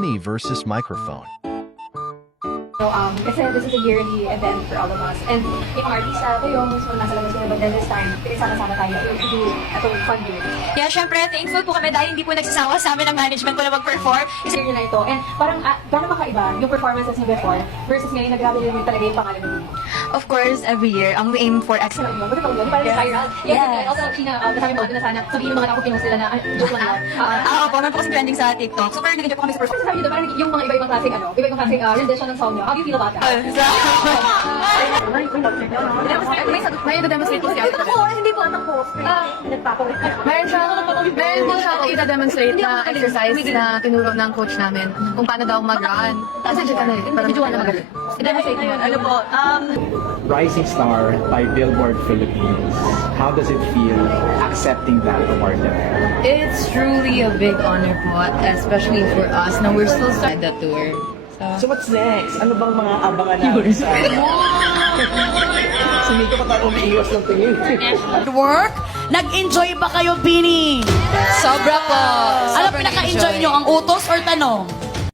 Mini versus microphone. Kasi this is a yearly event for all of us. And yung mga artista, kayo, mismo nasa labas ko, but then this time, sama-sama tayo to do itong fun day. Yeah, syempre, thankful po kami dahil hindi po nagsasawa sa amin ang management ko na mag-perform. Kasi yun na ito. And parang, gano'n makaiba yung performances niya before versus ngayon, nag-grabe yung talaga yung pangalan niya. Of course, every year, ang we aim for excellence. Maganda ba yun? Parang viral. Yes. And also, Sheena, sabi mo, na sana, sabihin ng mga tao pinost sila na, joke lang yan. Opo, meron po kasi trending sa TikTok. Super nag-enjoy po kami sa performance. Sabi nyo, parang yung mga iba-ibang klaseng, iba-ibang klaseng rendition ng song niyo. How do you feel about that? May demonstrate po siya. Hindi po, anak ko. Meron siyang i-demonstrate na exercise na tinuro ng coach namin kung paano daw mag-run. Kasi dyan ka na eh. Parang na magaling. I-demonstrate mo yun. Ano po, Rising Star by Billboard Philippines. How does it feel accepting that award? It's truly a big honor po, especially for us na we're still starting the tour. So what's next? Ano bang mga abangan natin sa Sumiko pa tayo umiiwas ng tingin. Work? Nag-enjoy ba kayo, Bini? Sobra po! Ano pinaka-enjoy nyo? Ang utos or tanong?